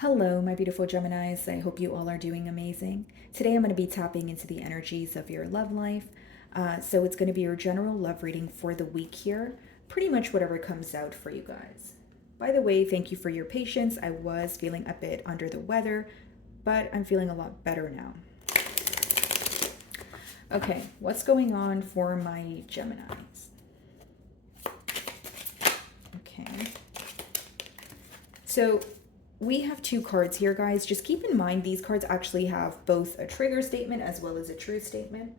Hello, my beautiful Geminis. I hope you all are doing amazing. Today I'm going to be tapping into the energies of your love life. So it's going to be your general love reading for the week here. Pretty much whatever comes out for you guys. By the way, thank you for your patience. I was feeling a bit under the weather, but I'm feeling a lot better now. Okay, what's going on for my Geminis? Okay. So we have two cards here, guys. Just keep in mind these cards actually have both a trigger statement as well as a truth statement.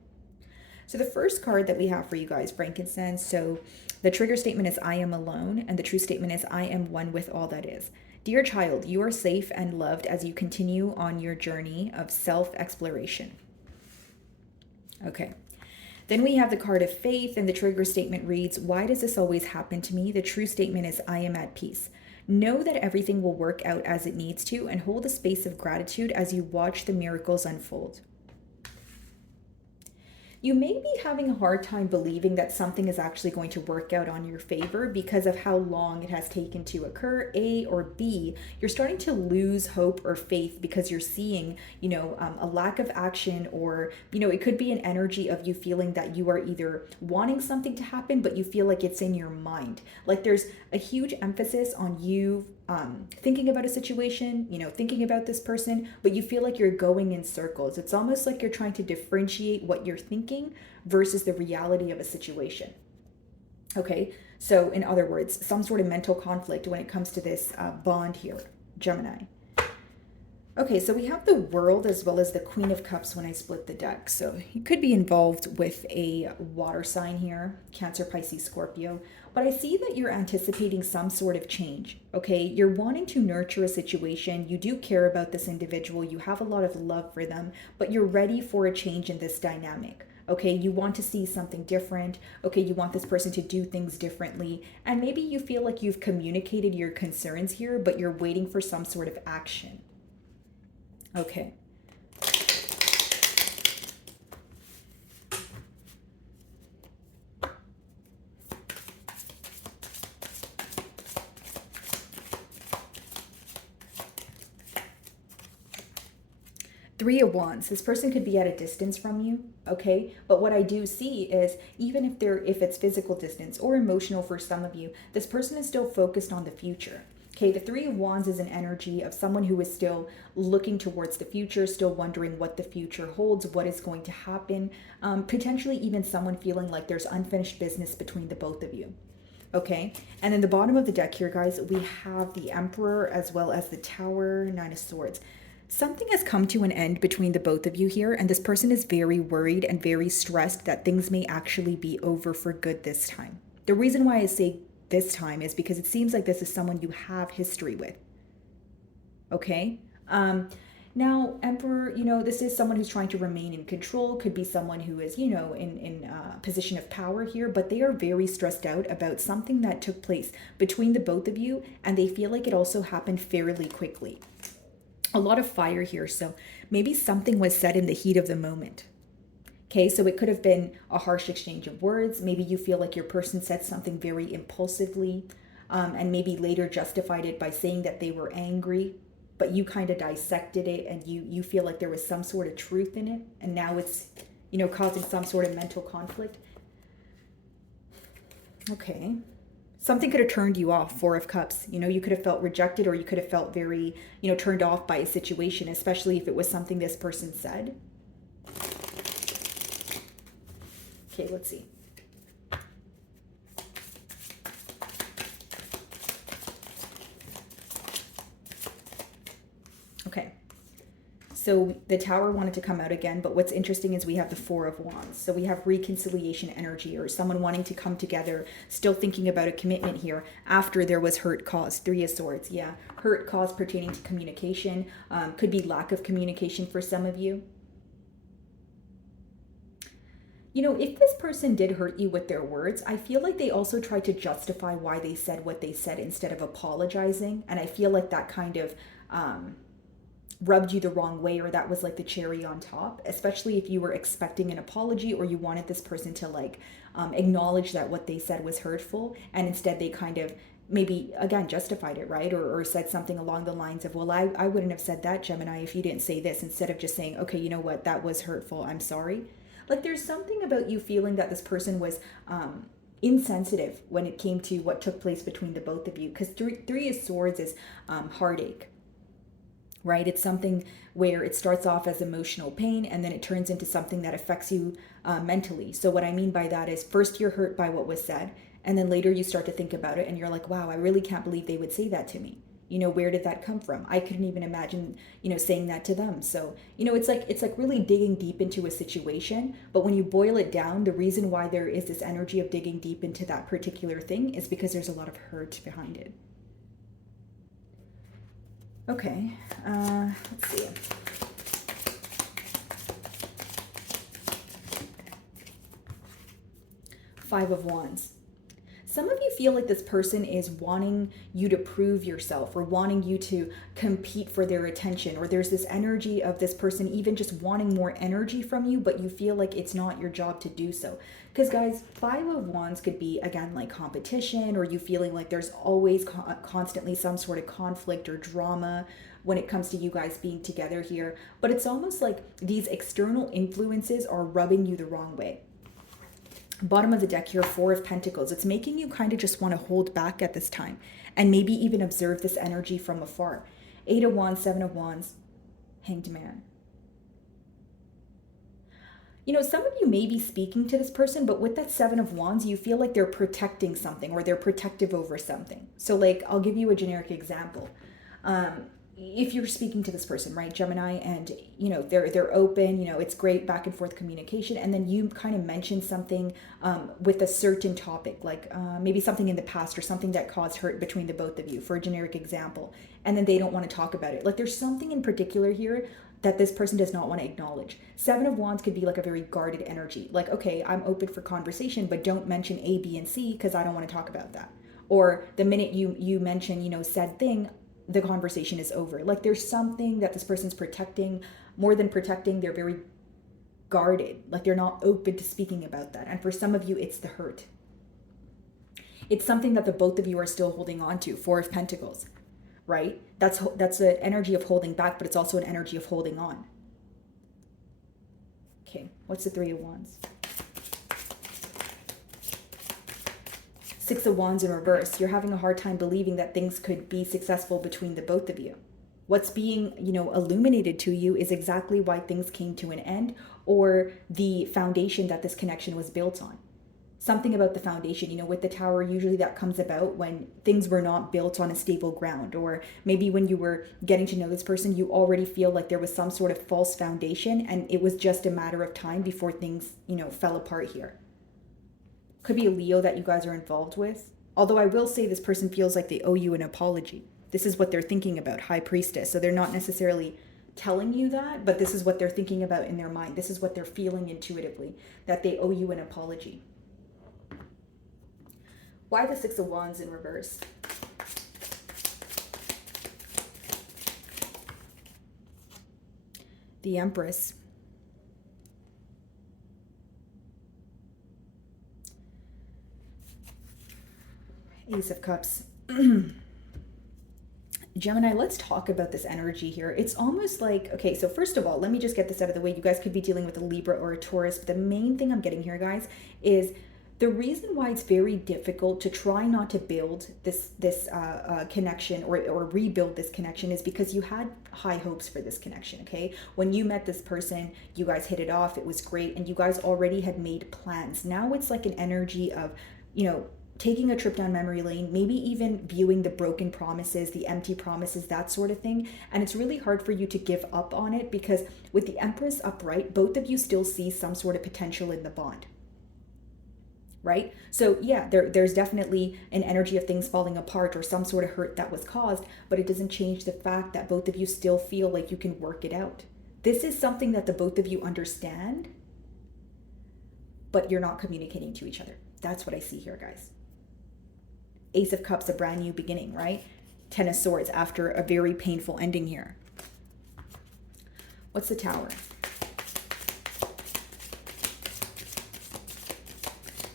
So the first card that we have for you guys, frankincense. So the trigger statement is I am alone, and the truth statement is I am one with all that is. Dear child, you are safe and loved as you continue on your journey of self-exploration. Okay. Then we have the card of faith, and the trigger statement reads, why does this always happen to me? The true statement is I am at peace. Know that everything will work out as it needs to, and hold a space of gratitude as you watch the miracles unfold. You may be having a hard time believing that something is actually going to work out on your favor because of how long it has taken to occur, A, or B, you're starting to lose hope or faith because you're seeing, a lack of action, or, it could be an energy of you feeling that you are either wanting something to happen, but you feel like it's in your mind. Like there's a huge emphasis on you thinking about a situation, thinking about this person, but you feel like you're going in circles. It's almost like you're trying to differentiate what you're thinking versus the reality of a situation. Okay, so in other words, some sort of mental conflict when it comes to this bond here, Gemini. Okay, so we have the World as well as the Queen of Cups when I split the deck. So you could be involved with a water sign here, Cancer, Pisces, Scorpio. But I see that you're anticipating some sort of change, okay? You're wanting to nurture a situation. You do care about this individual. You have a lot of love for them, but you're ready for a change in this dynamic. Okay, you want to see something different. Okay, you want this person to do things differently. And maybe you feel like you've communicated your concerns here, but you're waiting for some sort of action. Okay. Three of Wands. This person could be at a distance from you, okay? But what I do see is even if it's physical distance or emotional for some of you, this person is still focused on the future. Okay, the Three of Wands is an energy of someone who is still looking towards the future, still wondering what the future holds, what is going to happen. Potentially even someone feeling like there's unfinished business between the both of you. Okay, and in the bottom of the deck here, guys, we have the Emperor as well as the Tower, Nine of Swords. Something has come to an end between the both of you here, and this person is very worried and very stressed that things may actually be over for good this time. The reason why I say this time is because it seems like this is someone you have history with. Okay? Now, Emperor, this is someone who's trying to remain in control, could be someone who is, in a position of power here, but they are very stressed out about something that took place between the both of you, and they feel like it also happened fairly quickly. A lot of fire here, so maybe something was said in the heat of the moment. Okay, so it could have been a harsh exchange of words. Maybe you feel like your person said something very impulsively, and maybe later justified it by saying that they were angry, but you kind of dissected it and you feel like there was some sort of truth in it, and now it's, causing some sort of mental conflict. Okay. Something could have turned you off, Four of Cups. You could have felt rejected, or you could have felt very, turned off by a situation, especially if it was something this person said. Okay, let's see. Okay. So the Tower wanted to come out again, but what's interesting is we have the Four of Wands. So we have reconciliation energy, or someone wanting to come together, still thinking about a commitment here after there was hurt caused. Three of Swords, yeah. Hurt caused pertaining to communication. Could be lack of communication for some of you. If this person did hurt you with their words, I feel like they also tried to justify why they said what they said instead of apologizing. And I feel like that kind of rubbed you the wrong way, or that was like the cherry on top, especially if you were expecting an apology, or you wanted this person to acknowledge that what they said was hurtful, and instead they kind of maybe again justified it, right? Or said something along the lines of, well, I wouldn't have said that, Gemini, if you didn't say this, instead of just saying, okay, you know what, that was hurtful, I'm sorry. Like there's something about you feeling that this person was insensitive when it came to what took place between the both of you, because three of swords is heartache, right? It's something where it starts off as emotional pain and then it turns into something that affects you mentally. So what I mean by that is, first you're hurt by what was said, and then later you start to think about it and you're like, wow, I really can't believe they would say that to me. You know, where did that come from? I couldn't even imagine, you know, saying that to them. So, you know, it's like really digging deep into a situation. But when you boil it down, the reason why there is this energy of digging deep into that particular thing is because there's a lot of hurt behind it. Okay, let's see. Five of Wands. Some of you feel like this person is wanting you to prove yourself or wanting you to compete for their attention, or there's this energy of this person even just wanting more energy from you, but you feel like it's not your job to do so. Because guys, Five of Wands could be, again, like competition, or you feeling like there's always constantly some sort of conflict or drama when it comes to you guys being together here. But it's almost like these external influences are rubbing you the wrong way. Bottom of the deck here, Four of Pentacles. It's making you kind of just want to hold back at this time and maybe even observe this energy from afar. Eight of Wands, Seven of Wands, Hanged Man. You know, some of you may be speaking to this person, but with that Seven of Wands, you feel like they're protecting something or they're protective over something. So like, I'll give you a generic example. If you're speaking to this person, right, Gemini, and you know they're open, you know, it's great back and forth communication, and then you kind of mention something with a certain topic, like maybe something in the past or something that caused hurt between the both of you, for a generic example, and then they don't want to talk about it. Like there's something in particular here that this person does not want to acknowledge. Seven of Wands could be like a very guarded energy, like, okay, I'm open for conversation, but don't mention A, B, and C because I don't want to talk about that. Or the minute you mention, you know, said thing, the conversation is over. Like there's something that this person's protecting. More than protecting, they're very guarded. Like they're not open to speaking about that. And for some of you, it's the hurt. It's something that the both of you are still holding on to. Four of Pentacles, right? That's an energy of holding back, but it's also an energy of holding on. Okay, what's the Three of Wands? Six of Wands in reverse. You're having a hard time believing that things could be successful between the both of you. What's being, you know, illuminated to you is exactly why things came to an end, or the foundation that this connection was built on. Something about the foundation, you know, with the Tower, usually that comes about when things were not built on a stable ground, or maybe when you were getting to know this person, you already feel like there was some sort of false foundation and it was just a matter of time before things, you know, fell apart here. Could be a Leo that you guys are involved with. Although I will say this person feels like they owe you an apology. This is what they're thinking about, High Priestess. So they're not necessarily telling you that, but this is what they're thinking about in their mind. This is what they're feeling intuitively, that they owe you an apology. Why the Six of Wands in reverse? The Empress. Ace of Cups. Gemini, let's talk about this energy here. It's almost like, okay, so first of all, let me just get this out of the way. You guys could be dealing with a Libra or a Taurus, but the main thing I'm getting here, guys, is the reason why it's very difficult to try not to build this connection or rebuild this connection is because you had high hopes for this connection, okay? When you met this person, you guys hit it off, it was great, and you guys already had made plans. Now it's like an energy of, you know, taking a trip down memory lane, maybe even viewing the broken promises, the empty promises, that sort of thing. And it's really hard for you to give up on it because with the Empress upright, both of you still see some sort of potential in the bond, right? So yeah, there's definitely an energy of things falling apart or some sort of hurt that was caused, but it doesn't change the fact that both of you still feel like you can work it out. This is something that the both of you understand, but you're not communicating to each other. That's what I see here, guys. Ace of Cups, a brand new beginning, right? Ten of Swords after a very painful ending here. What's the Tower?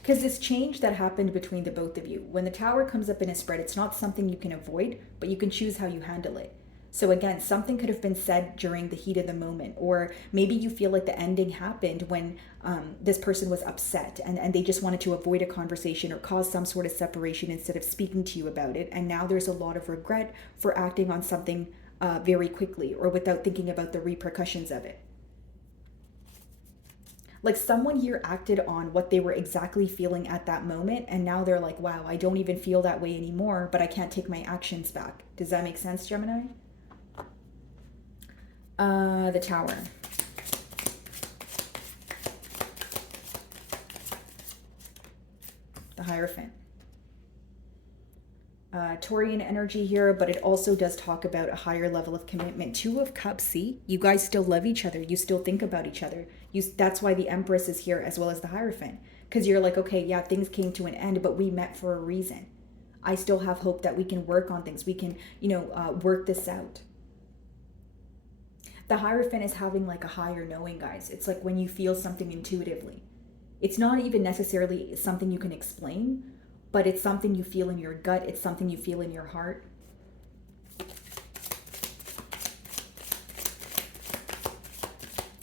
Because this change that happened between the both of you, when the Tower comes up in a spread, it's not something you can avoid, but you can choose how you handle it. So again, something could have been said during the heat of the moment, or maybe you feel like the ending happened when this person was upset and they just wanted to avoid a conversation or cause some sort of separation instead of speaking to you about it. And now there's a lot of regret for acting on something very quickly or without thinking about the repercussions of it. Like someone here acted on what they were exactly feeling at that moment, and now they're like, wow, I don't even feel that way anymore, but I can't take my actions back. Does that make sense, Gemini? The Tower. The Hierophant. Taurian energy here, but it also does talk about a higher level of commitment. Two of Cups, see? You guys still love each other. You still think about each other. That's why the Empress is here as well as the Hierophant. Because you're like, okay, yeah, things came to an end, but we met for a reason. I still have hope that we can work on things. We can, work this out. The Hierophant is having like a higher knowing, guys. It's like when you feel something intuitively. It's not even necessarily something you can explain, but it's something you feel in your gut. It's something you feel in your heart.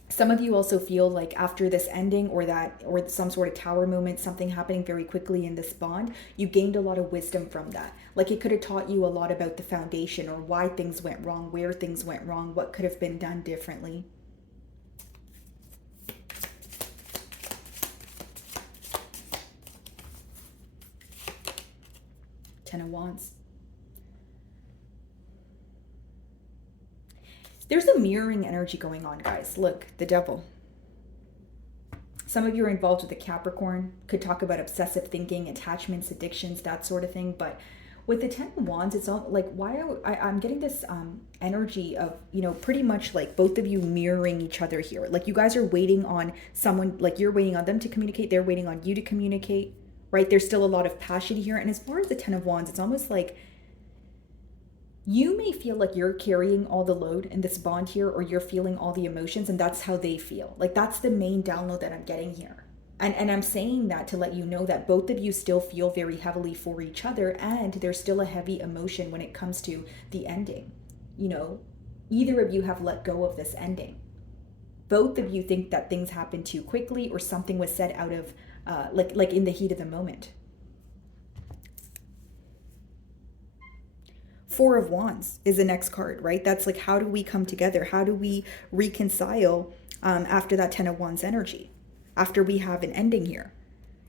Some of you also feel like after this ending or some sort of Tower moment, something happening very quickly in this bond, you gained a lot of wisdom from that. Like it could have taught you a lot about the foundation or why things went wrong, where things went wrong, what could have been done differently. Ten of Wands. There's a mirroring energy going on, guys. Look, the Devil. Some of you are involved with the Capricorn. Could talk about obsessive thinking, attachments, addictions, that sort of thing. But with the Ten of Wands, it's all like, I'm getting this energy of, pretty much like both of you mirroring each other here. Like you guys are waiting on someone, like you're waiting on them to communicate. They're waiting on you to communicate, right? There's still a lot of passion here. And as far as the Ten of Wands, it's almost like you may feel like you're carrying all the load in this bond here, or you're feeling all the emotions, and that's how they feel. Like that's the main download that I'm getting here. And I'm saying that to let you know that both of you still feel very heavily for each other, and there's still a heavy emotion when it comes to the ending. Either of you have let go of this ending. Both of you think that things happened too quickly, or something was said out of like in the heat of the moment. Four of Wands is the next card, right? That's like, how do we come together? How do we reconcile after that Ten of Wands energy? After we have an ending here.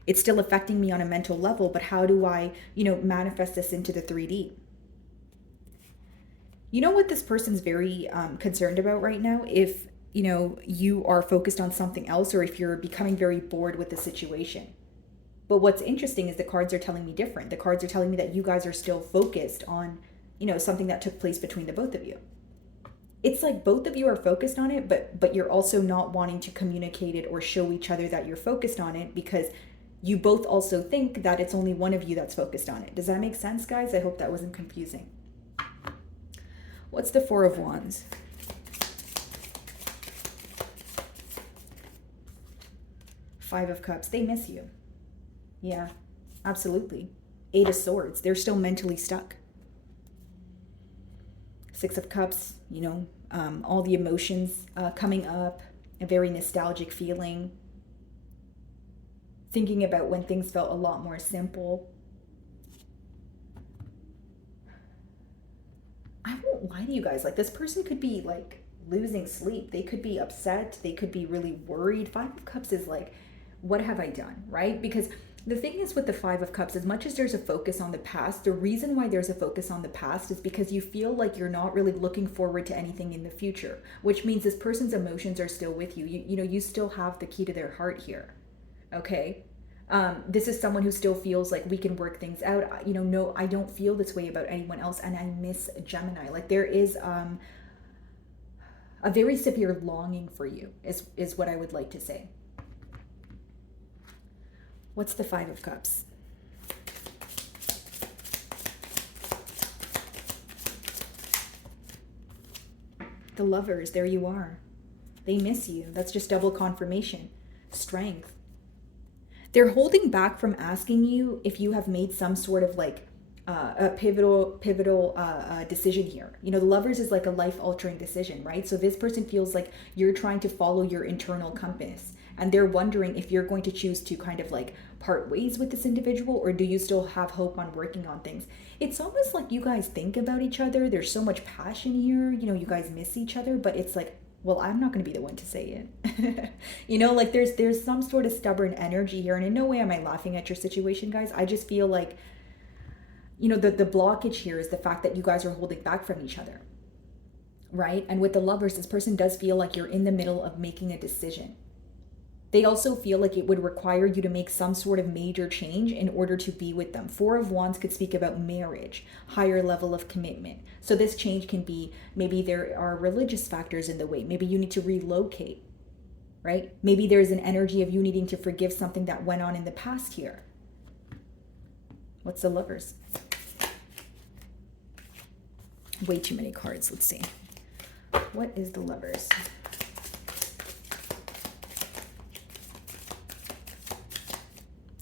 It's still affecting me on a mental level, but how do I, manifest this into the 3D? You know what this person's very concerned about right now? If, you are focused on something else, or if you're becoming very bored with the situation. But what's interesting is the cards are telling me different. The cards are telling me that you guys are still focused on something that took place between the both of you. It's like both of you are focused on it, but you're also not wanting to communicate it or show each other that you're focused on it, because you both also think that it's only one of you that's focused on it. Does that make sense, guys? I hope that wasn't confusing. What's the Four of Wands? Five of Cups. They miss you. Yeah, absolutely. Eight of Swords. They're still mentally stuck. Six of Cups, all the emotions coming up, a very nostalgic feeling. Thinking about when things felt a lot more simple. I won't lie to you guys, like this person could be like losing sleep. They could be upset. They could be really worried. Five of Cups is like, what have I done, right? Because the thing is with the Five of Cups, as much as there's a focus on the past, the reason why there's a focus on the past is because you feel like you're not really looking forward to anything in the future, which means this person's emotions are still with you. You still have the key to their heart here, okay? This is someone who still feels like we can work things out. No, I don't feel this way about anyone else, and I miss Gemini. Like there is a very severe longing for you is what I would like to say. What's the Five of Cups? The Lovers, there you are. They miss you. That's just double confirmation. Strength. They're holding back from asking you if you have made some sort of like a pivotal decision here. You know, the Lovers is like a life altering decision, right? So this person feels like you're trying to follow your internal compass, and they're wondering if you're going to choose to kind of like part ways with this individual, or do you still have hope on working on things. It's almost like you guys think about each other. There's so much passion here. You know, you guys miss each other, but it's like, well, I'm not going to be the one to say it. You know, like there's some sort of stubborn energy here, and in no way am I laughing at your situation, guys. I just feel like, you know, the blockage here is the fact that you guys are holding back from each other, right? And with the Lovers, this person does feel like you're in the middle of making a decision. They also feel like it would require you to make some sort of major change in order to be with them. Four of Wands could speak about marriage, higher level of commitment. So this change can be, maybe there are religious factors in the way. Maybe you need to relocate, right? Maybe there's an energy of you needing to forgive something that went on in the past here. What's the Lovers? Way too many cards. Let's see. What is the Lovers?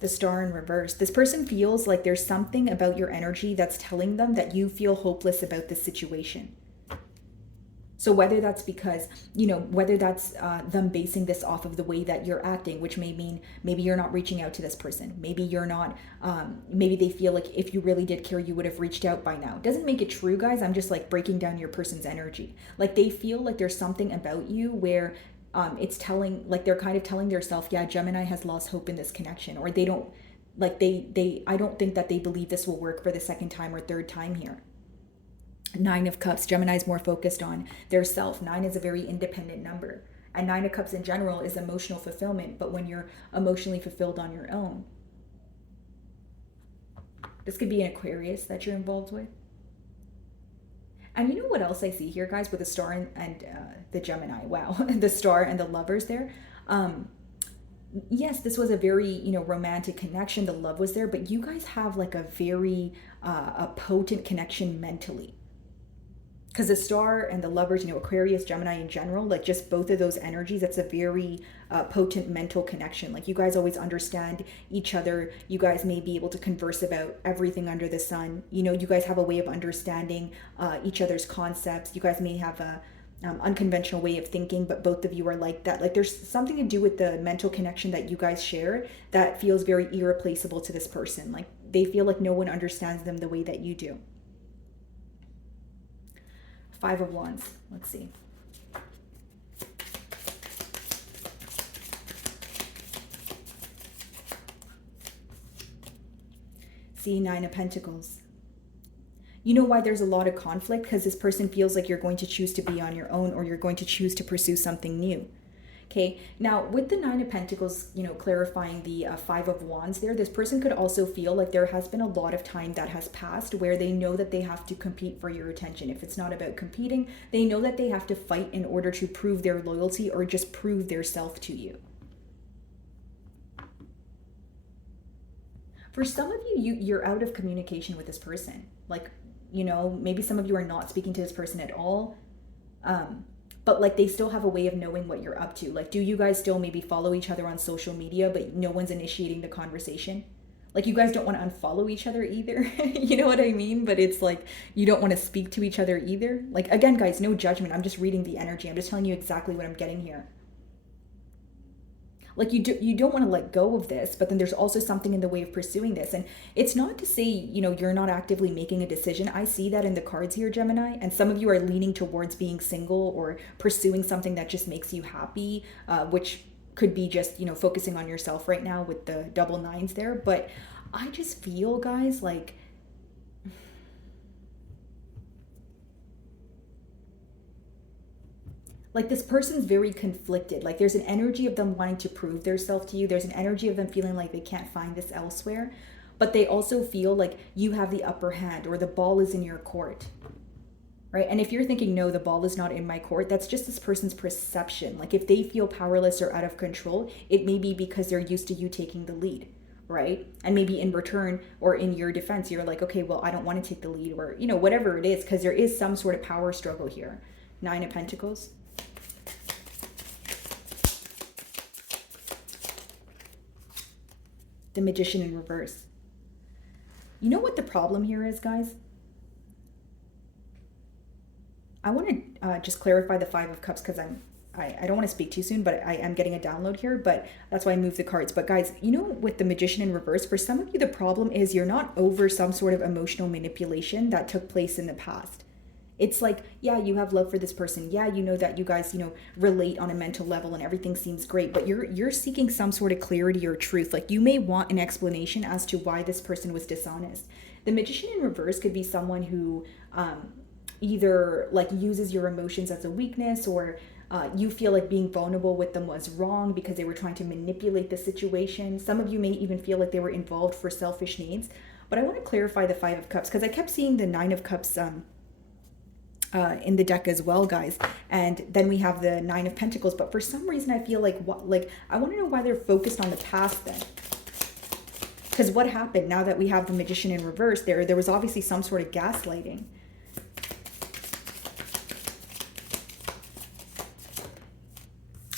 The Star in reverse. This person feels like there's something about your energy that's telling them that you feel hopeless about this situation. So whether that's because, you know, whether that's them basing this off of the way that you're acting, which may mean maybe you're not reaching out to this person. Maybe you're not, maybe they feel like if you really did care, you would have reached out by now. Doesn't make it true, guys. I'm just like breaking down your person's energy. Like they feel like there's something about you where it's telling, like they're kind of telling themselves, yeah, Gemini has lost hope in this connection, or they don't, like I don't think that they believe this will work for the second time or third time here. Nine of Cups, Gemini is more focused on their self. Nine is a very independent number. And Nine of Cups in general is emotional fulfillment, but when you're emotionally fulfilled on your own. This could be an Aquarius that you're involved with. And you know what else I see here, guys, with the Star and the Gemini? Wow, the Star and the Lovers there. Yes, this was a very, you know, romantic connection. The love was there, but you guys have like a very a potent connection mentally. Because the Star and the Lovers, you know, Aquarius, Gemini in general, like just both of those energies, that's a very potent mental connection. Like you guys always understand each other. You guys may be able to converse about everything under the sun. You know, you guys have a way of understanding each other's concepts. You guys may have a unconventional way of thinking, but both of you are like that. Like there's something to do with the mental connection that you guys share that feels very irreplaceable to this person. Like they feel like no one understands them the way that you do. Five of Wands. Let's see. See, Nine of Pentacles. You know why there's a lot of conflict? Because this person feels like you're going to choose to be on your own, or you're going to choose to pursue something new. Okay, now with the Nine of Pentacles, you know, clarifying the Five of Wands there, this person could also feel like there has been a lot of time that has passed where they know that they have to compete for your attention. If it's not about competing, they know that they have to fight in order to prove their loyalty or just prove their self to you. For some of you, you're out of communication with this person. Like, you know, maybe some of you are not speaking to this person at all. But like they still have a way of knowing what you're up to. Like, do you guys still maybe follow each other on social media, but no one's initiating the conversation? Like you guys don't want to unfollow each other either. You know what I mean? But it's like you don't want to speak to each other either. Like, again, guys, no judgment. I'm just reading the energy. I'm just telling you exactly what I'm getting here. Like you don't want to let go of this, but then there's also something in the way of pursuing this. And it's not to say, you know, you're not actively making a decision. I see that in the cards here, Gemini. And some of you are leaning towards being single or pursuing something that just makes you happy, which could be just, you know, focusing on yourself right now with the double nines there. But I just feel, guys, like this person's very conflicted. Like there's an energy of them wanting to prove themselves to you. There's an energy of them feeling like they can't find this elsewhere. But they also feel like you have the upper hand, or the ball is in your court. Right? And if you're thinking, no, the ball is not in my court, that's just this person's perception. Like if they feel powerless or out of control, it may be because they're used to you taking the lead. Right? And maybe in return or in your defense, you're like, okay, well, I don't want to take the lead, or, you know, whatever it is, because there is some sort of power struggle here. Nine of Pentacles. The Magician in reverse. You know what the problem here is, guys? I want to just clarify the Five of Cups because I don't want to speak too soon, but I am getting a download here, but that's why I moved the cards. But guys, you know, with the Magician in reverse, for some of you, the problem is you're not over some sort of emotional manipulation that took place in the past. It's like, yeah, you have love for this person. Yeah, you know that you guys, relate on a mental level and everything seems great, but you're seeking some sort of clarity or truth. Like you may want an explanation as to why this person was dishonest. The Magician in reverse could be someone who either like uses your emotions as a weakness, or you feel like being vulnerable with them was wrong because they were trying to manipulate the situation. Some of you may even feel like they were involved for selfish needs. But I want to clarify the Five of Cups because I kept seeing the Nine of Cups in the deck as well, guys. And then we have the Nine of Pentacles. But for some reason, I feel like I want to know why they're focused on the past then. Because what happened now that we have the Magician in reverse? There was obviously some sort of gaslighting.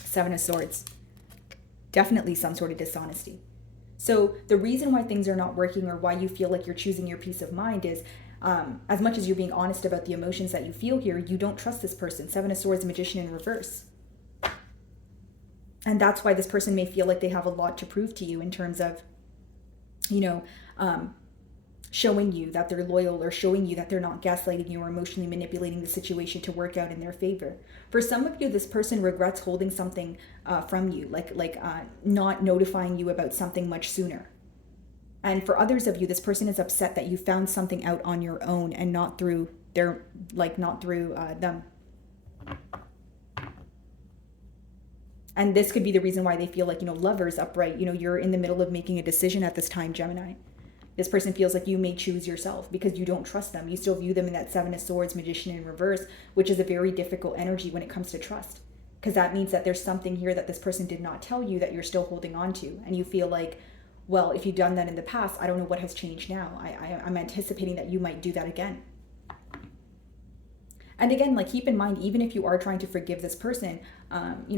Seven of Swords. Definitely some sort of dishonesty. So the reason why things are not working, or why you feel like you're choosing your peace of mind, is as much as you're being honest about the emotions that you feel here, you don't trust this person. Seven of Swords, Magician in reverse. And that's why this person may feel like they have a lot to prove to you in terms of, showing you that they're loyal, or showing you that they're not gaslighting you or emotionally manipulating the situation to work out in their favor. For some of you, this person regrets holding something from you, like not notifying you about something much sooner. And for others of you, this person is upset that you found something out on your own and not through them. And this could be the reason why they feel like, lovers upright. You're in the middle of making a decision at this time, Gemini. This person feels like you may choose yourself because you don't trust them. You still view them in that Seven of Swords, Magician in reverse, which is a very difficult energy when it comes to trust. Because that means that there's something here that this person did not tell you that you're still holding on to. And you feel like, well, if you've done that in the past, I don't know what has changed now. I'm anticipating that you might do that again. And again, keep in mind, even if you are trying to forgive this person,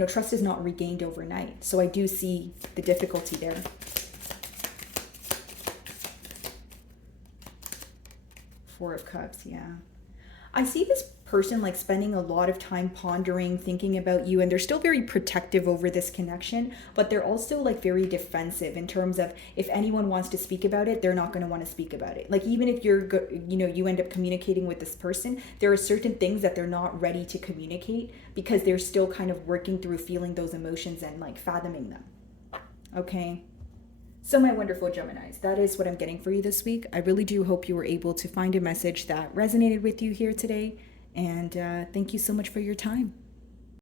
trust is not regained overnight. So I do see the difficulty there. Four of Cups, yeah. I see this person spending a lot of time pondering, thinking about you, and they're still very protective over this connection, but they're also very defensive in terms of if anyone wants to speak about it, they're not going to want to speak about it. Even if you end up communicating with this person, there are certain things that they're not ready to communicate because they're still kind of working through feeling those emotions and fathoming them. Okay. So my wonderful Geminis, that is what I'm getting for you this week. I really do hope you were able to find a message that resonated with you here today. And thank you so much for your time.